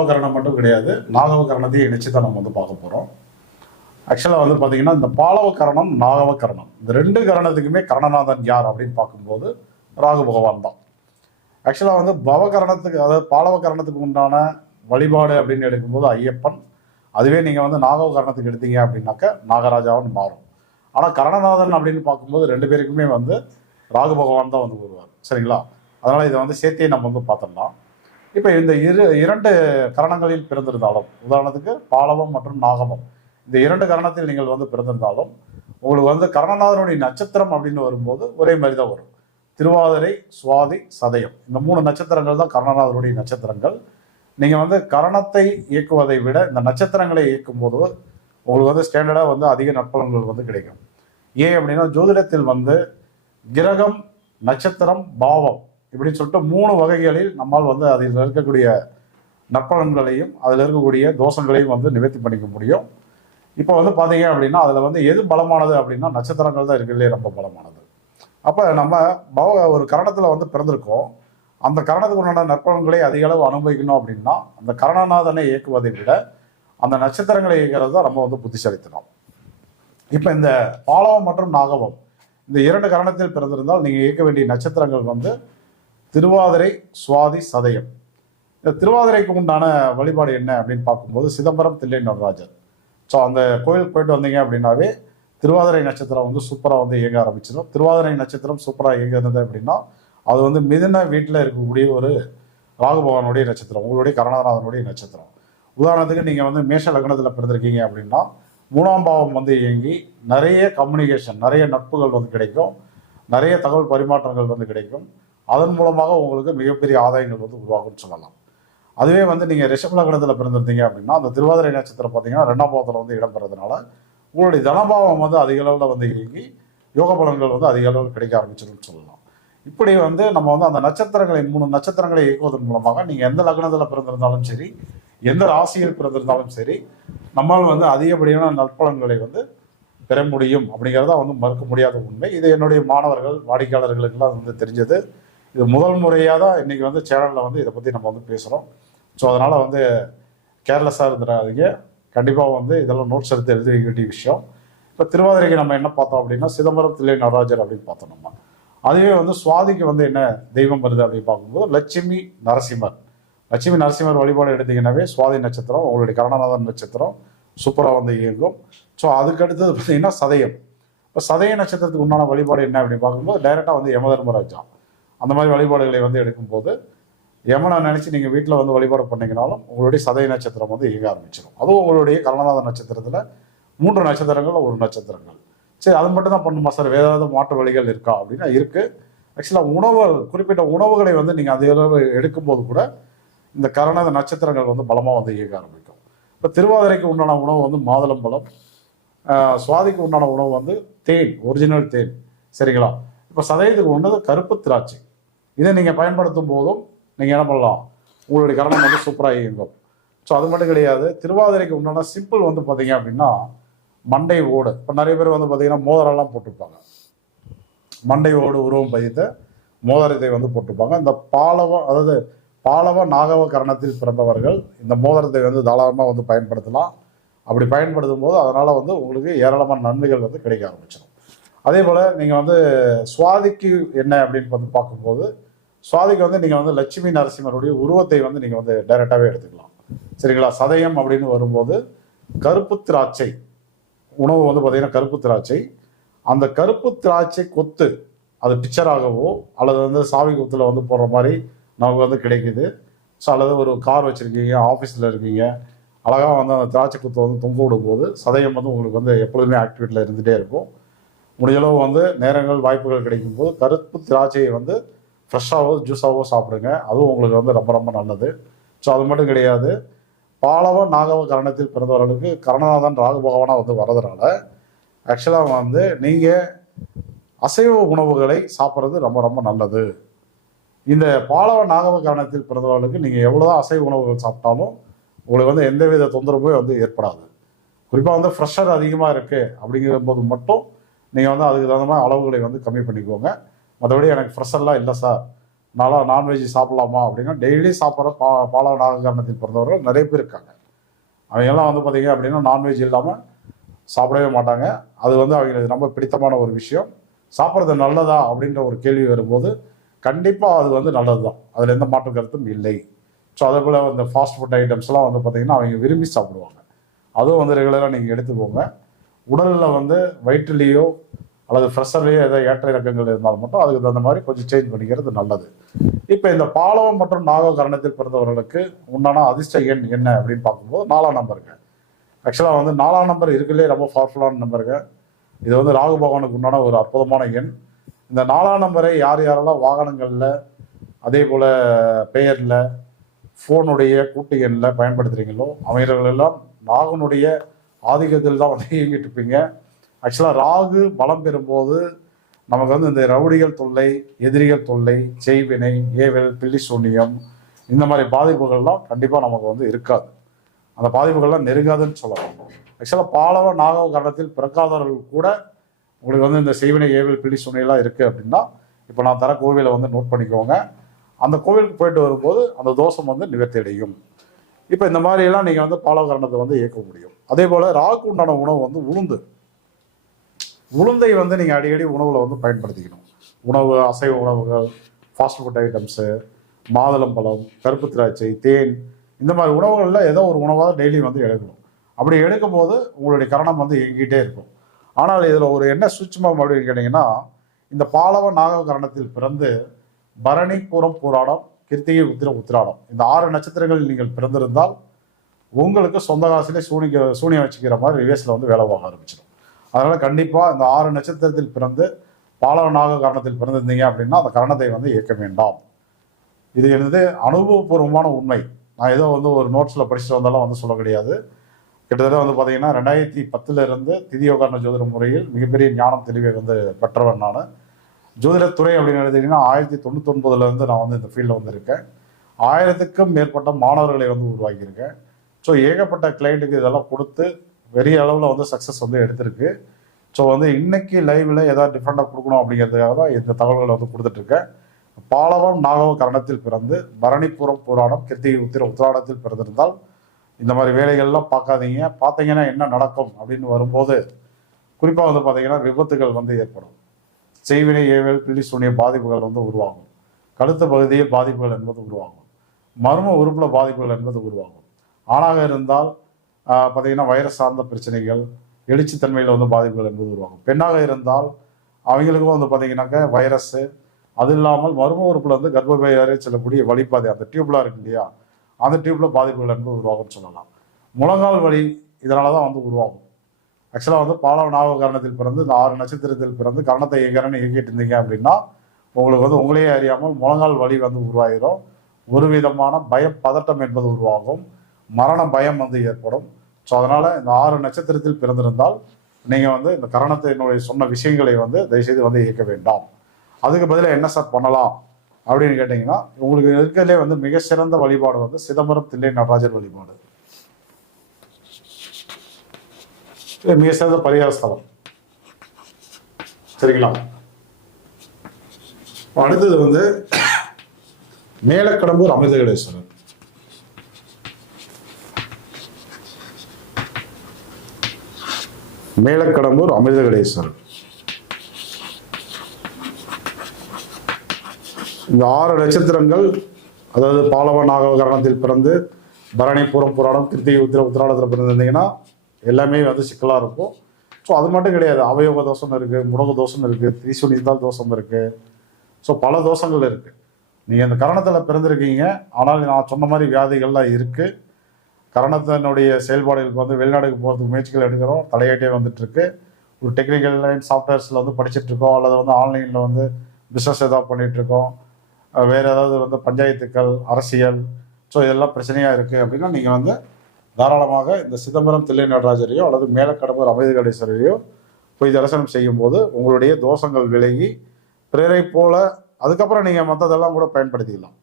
பாலவ கரணம் மட்டும் கிடையாது, நாகவ கரணத்தையும் இணைச்சு தான் நம்ம வந்து பார்க்க போகிறோம். ஆக்சுவலாக வந்து பார்த்தீங்கன்னா இந்த பாலவ கரணம் நாகவ கரணம் இந்த ரெண்டு கரணத்துக்குமே கரணநாதன் யார் அப்படின்னு பார்க்கும்போது ராகு பகவான் தான். ஆக்சுவலாக வந்து பவகரணத்துக்கு, அதாவது பாலவ கரணத்துக்கு உண்டான வழிபாடு அப்படின்னு எடுக்கும்போது ஐயப்பன். அதுவே நீங்கள் வந்து நாகவ கரணத்துக்கு எடுத்தீங்க அப்படின்னாக்க நாகராஜாவும் மாறும். ஆனால் கரணநாதன் அப்படின்னு பார்க்கும்போது ரெண்டு பேருக்குமே வந்து ராகு பகவான் தான் வந்து வருவார். சரிங்களா? அதனால் இதை வந்து சேர்த்தே நம்ம வந்து பார்த்துடலாம். இப்போ இந்த இரண்டு கரணங்களில் பிறந்திருந்தாலும், உதாரணத்துக்கு பாலவம் மற்றும் நாகவம், இந்த இரண்டு கரணத்தில் நீங்கள் வந்து பிறந்திருந்தாலும் உங்களுக்கு வந்து கரணநாதனுடைய நட்சத்திரம் அப்படின்னு வரும்போது ஒரே மாதிரி தான் வரும். திருவாதிரை, சுவாதி, சதயம், இந்த 3 நட்சத்திரங்கள் தான் கரணநாதனுடைய நட்சத்திரங்கள். நீங்கள் வந்து கரணத்தை இயக்குவதை விட இந்த நட்சத்திரங்களை இயக்கும் போது உங்களுக்கு வந்து ஸ்டாண்டர்டாக வந்து அதிக நற்பலன்கள் வந்து கிடைக்கும். ஏன் அப்படின்னா ஜோதிடத்தில் வந்து கிரகம், நட்சத்திரம், பாவம் இப்படின்னு சொல்லிட்டு 3 வகைகளில் நம்மால் வந்து அதில் இருக்கக்கூடிய நற்பலன்களையும் அதில் இருக்கக்கூடிய தோஷங்களையும் வந்து நிவர்த்தி பண்ணிக்க முடியும். இப்போ வந்து பார்த்தீங்க அப்படின்னா அதில் வந்து எது பலமானது அப்படின்னா நட்சத்திரங்கள் தான் இருக்கிறதுலே ரொம்ப பலமானது. அப்போ நம்ம ஒரு கரணத்தில் வந்து பிறந்திருக்கோம். அந்த கரணத்துக்கு உண்டான நற்பலன்களை அதிக அளவு அனுபவிக்கணும் அப்படின்னா அந்த கரணநாதனை இயக்குவதை விட அந்த நட்சத்திரங்களை இயக்கிறது தான் நம்ம வந்து புத்திசாலித்தனம். இப்போ இந்த பாலவம் மற்றும் நாகவம் இந்த 2 கரணத்தில் பிறந்திருந்தால் நீங்கள் இயக்க வேண்டிய நட்சத்திரங்கள் வந்து திருவாதிரை, சுவாதி, சதயம். இந்த திருவாதிரைக்கு உண்டான வழிபாடு என்ன அப்படின்னு பார்க்கும்போது சிதம்பரம் தில்லை நடராஜர். ஸோ அந்த கோயிலுக்கு போயிட்டு வந்தீங்க அப்படின்னாவே திருவாதிரை நட்சத்திரம் வந்து சூப்பராக வந்து இயங்க ஆரம்பிச்சிடும். திருவாதிரை நட்சத்திரம் சூப்பராக இயங்குறது அப்படின்னா அது வந்து மிதுன வீட்டில் இருக்கக்கூடிய ஒரு ராகு பகவானுடைய நட்சத்திரம், உங்களுடைய கரணநாதனுடைய நட்சத்திரம். உதாரணத்துக்கு நீங்கள் வந்து மேஷ லக்னத்தில் பிறந்திருக்கீங்க அப்படின்னா 3ஆம் பாவம் வந்து இயங்கி நிறைய கம்யூனிகேஷன், நிறைய நட்புகள் வந்து கிடைக்கும், நிறைய தகவல் பரிமாற்றங்கள் வந்து கிடைக்கும். அதன் மூலமாக உங்களுக்கு மிகப்பெரிய ஆதாயங்கள் வந்து உருவாகும்னு சொல்லலாம். அதுவே வந்து நீங்கள் ரிஷப லக்னத்தில் பிறந்திருந்தீங்க அப்படின்னா அந்த திருவாதிரை நட்சத்திரம் பார்த்தீங்கன்னா 2ஆம் பாவத்தில் வந்து இடம்பெறதுனால உங்களுடைய தனபாவம் வந்து அதிக அளவில் வந்து இயங்கி யோக பலன்கள் வந்து அதிக அளவில் கிடைக்க ஆரம்பிச்சிடும்னு சொல்லலாம். இப்படி வந்து நம்ம வந்து அந்த நட்சத்திரங்களை 3 நட்சத்திரங்களை இயக்குவதன் மூலமாக நீங்கள் எந்த லக்னத்தில் பிறந்திருந்தாலும் சரி, எந்த ராசியில் பிறந்திருந்தாலும் சரி, நம்மால் வந்து அதிகப்படியான நற்பலன்களை வந்து பெற முடியும் அப்படிங்கிறத வந்து மறுக்க முடியாத உண்மை. இது என்னுடைய மாணவர்கள், வாடிக்கையாளர்களுக்கெல்லாம் வந்து தெரிஞ்சது. இது முதல் முறையாக தான் இன்றைக்கி வந்து சேனலில் வந்து இதை பற்றி நம்ம வந்து பேசுகிறோம். ஸோ அதனால் வந்து கேர்லெஸ்ஸாக இருந்துடாதீங்க. கண்டிப்பாக வந்து இதெல்லாம் நோட்ஸ் எடுத்து எழுதி வைக்க வேண்டிய விஷயம். இப்போ திருவாதிரைக்கு நம்ம என்ன பார்த்தோம் அப்படின்னா சிதம்பரம் தில்லை நடராஜர் அப்படின்னு பார்த்தோம் நம்ம. அதுவே வந்து சுவாதிக்கு வந்து என்ன தெய்வம் வருது அப்படின்னு பார்க்கும்போது லட்சுமி நரசிம்மர். லட்சுமி நரசிம்மர் வழிபாடு எடுத்தீங்கன்னாவே சுவாதி நட்சத்திரம், உங்களுடைய கரணநாதன் நட்சத்திரம் சூப்பராக வந்து இயங்கும். ஸோ அதுக்கு அடுத்தது பார்த்தீங்கன்னா சதயம். இப்போ சதய நட்சத்திரத்துக்கு உண்டான வழிபாடு என்ன அப்படின்னு பார்க்கும்போது டைரெக்டாக வந்து யமதர்மராஜா அந்த மாதிரி வழிபாடுகளை வந்து எடுக்கும்போது யமனை நினச்சி நீங்கள் வீட்டில் வந்து வழிபாடு பண்ணிங்கனாலும் உங்களுடைய சதய நட்சத்திரம் வந்து இயங்க ஆரம்பிச்சிடும். அதுவும் உங்களுடைய கரணநாதன் நட்சத்திரத்தில் 3 நட்சத்திரங்கள் 1 நட்சத்திரங்கள். சரி, அது மட்டும் தான் பண்ணுமா சார், வேறு ஏதாவது மாற்று வழிகள் இருக்கா அப்படின்னா இருக்குது. ஆக்சுவலாக குறிப்பிட்ட உணவுகளை வந்து நீங்கள் அதிக எடுக்கும்போது கூட இந்த கரண நட்சத்திரங்கள் வந்து பலமாக வந்து இயங்க ஆரம்பிக்கும். இப்போ திருவாதிரைக்கு உண்டான உணவு வந்து மாதுளம்பழம், சுவாதிக்கு உண்டான உணவு வந்து தேன், ஒரிஜினல் தேன். சரிங்களா? இப்போ சதயத்துக்கு உண்டது கருப்பு திராட்சை. இதை நீங்கள் பயன்படுத்தும் போதும் நீங்கள் என்ன பண்ணலாம், உங்களுடைய கரணம் வந்து சூப்பராக இயங்கும். ஸோ அது மட்டும் கிடையாது, திருவாதிரைக்கு உண்டான சிம்பிள் வந்து பார்த்தீங்க அப்படின்னா மண்டை ஓடு. இப்போ நிறைய பேர் வந்து பார்த்தீங்கன்னா மோதிரம்லாம் போட்டிருப்பாங்க. மண்டை ஓடு உருவம் பதித்த மோதிரத்தை வந்து போட்டிருப்பாங்க. இந்த அதாவது பாலவ நாகவ கரணத்தில் பிறந்தவர்கள் இந்த மோதிரத்தை வந்து தாராளமாக வந்து பயன்படுத்தலாம். அப்படி பயன்படுத்தும் போது அதனால் வந்து உங்களுக்கு ஏராளமான நன்மைகள் வந்து கிடைக்க ஆரம்பிச்சிடும். அதே போல் நீங்கள் வந்து சுவாதிக்கு என்ன அப்படின்னு வந்து பார்க்கும்போது சுவாதிக்கு வந்து நீங்கள் வந்து லட்சுமி நரசிம்மருடைய உருவத்தை வந்து நீங்கள் வந்து டைரெக்டாகவே எடுத்துக்கலாம். சரிங்களா? சதயம் அப்படின்னு வரும்போது கருப்பு திராட்சை உணவு வந்து பார்த்தீங்கன்னா கருப்பு திராட்சை. அந்த கருப்பு திராட்சை கொத்து அது பிக்சராகவோ அல்லது வந்து சாவி கொத்தில் வந்து போடுற மாதிரி நமக்கு வந்து கிடைக்குது. ஸோ அல்லது ஒரு கார் வச்சுருக்கீங்க, ஆஃபீஸில் இருக்கீங்க, அழகாக வந்து அந்த திராட்சை கொத்தை வந்து தொங்க விடும்போது சதயம் வந்து உங்களுக்கு வந்து எப்பொழுதுமே ஆக்டிவேட்டில் இருந்துகிட்டே இருக்கும். முடிஞ்சளவு வந்து நேரங்கள் வாய்ப்புகள் கிடைக்கும் போது கருப்பு திராட்சையை வந்து ஃப்ரெஷ்ஷாகவோ ஜூஸாகவோ சாப்பிடுங்க. அதுவும் உங்களுக்கு வந்து ரொம்ப ரொம்ப நல்லது. ஸோ அது மட்டும் கிடையாது, பாலவ நாகவ கரணத்தில் பிறந்தவர்களுக்கு கரணநாதன் ராகு பகவானாக வந்து வர்றதுனால ஆக்சுவலாக வந்து நீங்கள் அசைவ உணவுகளை சாப்பிட்றது ரொம்ப ரொம்ப நல்லது. இந்த பாலவ நாகவ கரணத்தில் பிறந்தவர்களுக்கு நீங்கள் எவ்வளோதான் அசைவ உணவுகள் சாப்பிட்டாலும் உங்களுக்கு வந்து எந்தவித தொந்தரவுமே வந்து ஏற்படாது. குறிப்பாக வந்து ப்ரெஷர் அதிகமாக இருக்குது அப்படிங்கிற போது மட்டும் நீங்கள் வந்து அதுக்கு தகுந்த மாதிரி அளவுகளை வந்து கம்மி பண்ணிக்கோங்க. மற்றபடி எனக்கு ப்ரெஷர்லாம் இல்லை சார், நான்வெஜ் சாப்பிடலாமா அப்படின்னா டெய்லி சாப்பிட்ற பாலவ நாக கரணத்தில் பிறந்தவர்கள் நிறைய பேர் இருக்காங்க. அவங்கெல்லாம் வந்து பார்த்தீங்க அப்படின்னா நான்வெஜ் இல்லாமல் சாப்பிடவே மாட்டாங்க. அது வந்து அவங்களுக்கு ரொம்ப பிடித்தமான ஒரு விஷயம். சாப்பிட்றது நல்லதா அப்படின்ற ஒரு கேள்வி வரும்போது கண்டிப்பாக அது வந்து நல்லது தான், அதில் எந்த மாற்று கருத்தும் இல்லை. ஸோ அதே போல் இந்த ஃபாஸ்ட் ஃபுட் ஐட்டம்ஸ்லாம் வந்து பார்த்திங்கன்னா அவங்க விரும்பி சாப்பிடுவாங்க. அதுவும் வந்து ரெகுலராக நீங்கள் எடுத்துக்கோங்க. உடலில் வந்து வயிற்றுலேயோ அல்லது ஃப்ரெஷர்லேயோ ஏதோ ஏற்ற இறக்கங்கள் இருந்தால் மட்டும் அதுக்கு தகுந்த மாதிரி கொஞ்சம் சேஞ்ச் பண்ணிக்கிறது நல்லது. இப்போ இந்த பாலவம் மற்றும் நாக கரணத்தில் பிறந்தவர்களுக்கு உண்டான அதிர்ஷ்ட எண் என்ன அப்படின்னு பார்க்கும்போது 4ஆம் நம்பருங்க. ஆக்சுவலாக வந்து 4ஆம் நம்பர் இருக்குல்லே ரொம்ப பவர்ஃபுல்லான நம்பருங்க. இது வந்து ராகு பகவானுக்கு உண்டான ஒரு அற்புதமான எண். இந்த 4ஆம் நம்பரை யார் யாரெல்லாம் வாகனங்களில் அதே போல் பெயரில் ஃபோனுடைய கூட்டு எண்ணில் பயன்படுத்துகிறீங்களோ அவர்களெல்லாம் ராகுனுடைய ஆதிக்கத்தில் தான் வந்து இயங்கிட்டு இருப்பீங்க. ஆக்சுவலாக ராகு பலம் பெறும்போது நமக்கு வந்து இந்த ரவுடிகள் தொல்லை, எதிரிகள் தொல்லை, செய்வினை, ஏவல், பில்லி சூன்யம் இந்த மாதிரி பாதிப்புகள்லாம் கண்டிப்பாக நமக்கு வந்து இருக்காது. அந்த பாதிப்புகள்லாம் நெருங்காதுன்னு சொல்லலாம். ஆக்சுவலாக பாலவ நாகவ கரணத்தில் பிறக்காதவர்கள் கூட உங்களுக்கு வந்து இந்த செய்வினை, ஏவல், பில்லி சூன்யெல்லாம் இருக்குது அப்படின்னா இப்போ நான் தர கோவிலை வந்து நோட் பண்ணிக்கோங்க. அந்த கோவிலுக்கு போயிட்டு வரும்போது அந்த தோஷம் வந்து நிவர்த்தி அடையும். இப்போ இந்த மாதிரியெல்லாம் நீங்கள் வந்து பாலவ கரணத்தை வந்து இயக்க முடியும். அதே போல் ராகு உண்டான உணவு வந்து உளுந்தை வந்து நீங்கள் அடிக்கடி உணவில் வந்து பயன்படுத்திக்கணும். உணவு, அசைவ உணவுகள், ஃபாஸ்ட் ஃபுட் ஐட்டம்ஸு, மாதுளம்பழம், கருப்பு திராட்சை, தேன் இந்த மாதிரி உணவுகளில் ஏதோ ஒரு உணவாக டெய்லி வந்து எடுக்கணும். அப்படி எடுக்கும் போது உங்களுடைய கரணம் வந்து இயங்கிட்டே இருக்கும். ஆனால் இதில் ஒரு என்ன சூட்சுமம் அப்படின்னு கேட்டிங்கன்னா, இந்த பாலவ நாக கரணத்தில் பிறந்து பரணி, பூரம், பூராடம், கிருத்திகை, உத்திரம், உத்திராடம் இந்த 6 நட்சத்திரங்களில் நீங்கள் பிறந்திருந்தால் உங்களுக்கு சொந்த காசிலே சூனியம் வச்சுக்கிற மாதிரி ரிவேஸில் வந்து வேலை போக ஆரம்பிச்சிடும். அதனால் கண்டிப்பாக இந்த 6 நட்சத்திரத்தில் பிறந்து பாலவ நாக கரணத்தில் பிறந்திருந்தீங்க அப்படின்னா அந்த கரணத்தை வந்து இயக்க வேண்டாம். இது எனது அனுபவபூர்வமான உண்மை. நான் ஏதோ வந்து ஒரு நோட்ஸில் படிச்சுட்டு வந்தாலும் வந்து சொல்ல கிடையாது. கிட்டத்தட்ட வந்து பார்த்தீங்கன்னா 2010 திதியோகாரண ஜோதிட முறையில் மிகப்பெரிய ஞானம் தெளிவை வந்து பெற்றவன் நான். ஜோதிடத்துறை அப்படின்னு எடுத்தீங்கன்னா 1999 நான் வந்து இந்த ஃபீல்டில் வந்து இருக்கேன். 1000க்கும் மேற்பட்ட மாணவர்களை வந்து உருவாக்கியிருக்கேன். ஸோ ஏகப்பட்ட கிளைண்ட்டுக்கு இதெல்லாம் கொடுத்து பெரிய அளவில் வந்து சக்ஸஸ் வந்து எடுத்திருக்கு. ஸோ வந்து இன்னைக்கு லைவில் ஏதாவது டிஃப்ரெண்டாக கொடுக்கணும் அப்படிங்கிறதுக்காக தான் இந்த தகவல்களை வந்து கொடுத்துட்ருக்கேன். பாலவம் நாகவ கரணத்தில் பிறந்து பரணிபுரம் புராணம் கிருத்திகை உத்திராடத்தில் பிறந்திருந்தால் இந்த மாதிரி வேலைகள்லாம் பார்க்காதீங்க. பார்த்தீங்கன்னா என்ன நடக்கும் அப்படின்னு வரும்போது குறிப்பாக வந்து பார்த்தீங்கன்னா விபத்துகள் வந்து ஏற்படும். செய்வினை, ஏவல், பில்லி சூனிய பாதிப்புகள் வந்து உருவாகும். கழுத்து பகுதியில் பாதிப்புகள் என்பது உருவாகும். மர்ம உறுப்பில் பாதிப்புகள் என்பது உருவாகும். ஆணாக இருந்தால் பார்த்தீங்கன்னா வைரஸ் சார்ந்த பிரச்சனைகள், எழுச்சித்தன்மையில் வந்து பாதிப்புகள் என்பது உருவாகும். பெண்ணாக இருந்தால் அவங்களுக்கும் வந்து பார்த்தீங்கன்னாக்க வைரஸ்ஸு, அது இல்லாமல் மர்ம உறுப்பில் வந்து கர்ப்பப்பை வரை செல்லக்கூடிய வழிப்பாதை அந்த டியூப்லாம் இருக்கு இல்லையா, அந்த டியூப்பில் பாதிப்புகள் என்பது உருவாகும்னு சொல்லலாம். முழங்கால் வலி இதனால தான் வந்து உருவாகும். ஆக்சுவலாக வந்து பாலவ நாக கரணத்தில் பிறந்து இந்த 6 நட்சத்திரத்தில் பிறந்து கரணத்தை இயக்கிட்டு இருந்தீங்க அப்படின்னா உங்களுக்கு வந்து உங்களையே அறியாமல் முழங்கால் வலி வந்து உருவாகிடும். ஒரு விதமான பதட்டம் என்பது உருவாகும். மரண பயம் வந்து ஏற்படும். ஸோ அதனால் இந்த 6 நட்சத்திரத்தில் பிறந்திருந்தால் நீங்கள் வந்து இந்த கரணத்தினுடைய சொன்ன விஷயங்களை வந்து தயவுசெய்து வந்து இயக்க வேண்டாம். அதுக்கு பதிலாக என்ன சார் பண்ணலாம் அப்படின்னு கேட்டிங்கன்னா, உங்களுக்கு இருக்கிறதுலே வந்து மிக சிறந்த வழிபாடு வந்து சிதம்பரம் தில்லை நடராஜர் வழிபாடு. மிக சிறந்த பரிகார ஸ்தலம். சரிங்களா? அடுத்தது வந்து மேலக்கடம்பூர் அமிர்தகடேஸ்வரர். மேலக்கடம்பூர் அமிர்தகடேஸ்வரர் இந்த 6 நட்சத்திரங்கள், அதாவது பாலவ நாகவ கரணத்தில் பிறந்து பரணி, பூரம், புராணம், கிருத்திகை, உத்திராடத்தில் பிறந்திருந்தீங்கன்னா எல்லாமே வந்து சிக்கலாக இருக்கும். ஸோ அது மட்டும் கிடையாது, அவயோக தோஷம் இருக்குது, முடக தோஷம் இருக்குது, திரிசூனித்தால் தோஷம் இருக்குது. ஸோ பல தோஷங்கள் இருக்குது. நீங்கள் இந்த கரணத்தில் பிறந்திருக்கீங்க, ஆனால் நான் சொன்ன மாதிரி வியாதிகள்லாம் இருக்குது. கரணத்தினுடைய செயல்பாடுகளுக்கு வந்து வெளிநாடுக்கு போகிறதுக்கு முயற்சிகள் எடுக்கிறோம், தலையாட்டே வந்துட்டுருக்கு. ஒரு டெக்னிக்கல் லைன் சாஃப்ட்வேர்ஸில் வந்து படிச்சுட்ருக்கோம், அல்லது வந்து ஆன்லைனில் வந்து பிஸ்னஸ் ஏதாவது பண்ணிகிட்ருக்கோம், வேறு ஏதாவது வந்து பஞ்சாயத்துக்கள், அரசியல், ஸோ இதெல்லாம் பிரச்சனையாக இருக்குது அப்படின்னா நீங்கள் வந்து தாராளமாக இந்த சிதம்பரம் தில்லை நடராஜரையோ அல்லது மேலக்கடம்பூர் அமிர்தகடேஸ்வரையோ போய் தரிசனம் செய்யும்போது உங்களுடைய தோஷங்கள் விலகி பிறரை போல அதுக்கப்புறம் நீங்கள் மற்றதெல்லாம் கூட பயன்படுத்திக்கலாம்.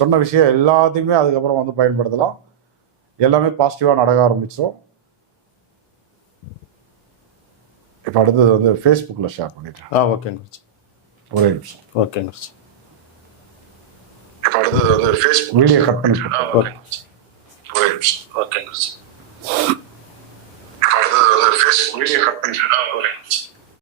சொன்ன விஷயம் எல்லாத்தையுமே அதுக்கப்புறம் வந்து பயன்படுத்தலாம். எல்லாமே பாசிட்டிவாக நடக்க ஆரம்பிச்சிடும். இப்போ அடுத்தது வந்து ஃபேஸ்புக்கில் ஷேர் பண்ணிட்டேன். ஓகேங்க. ஒரே நிமிஷம். ஓகேங்க. அடுத்தது வந்து ஃபேஸ்புக் வீடியோ கட் பண்ணி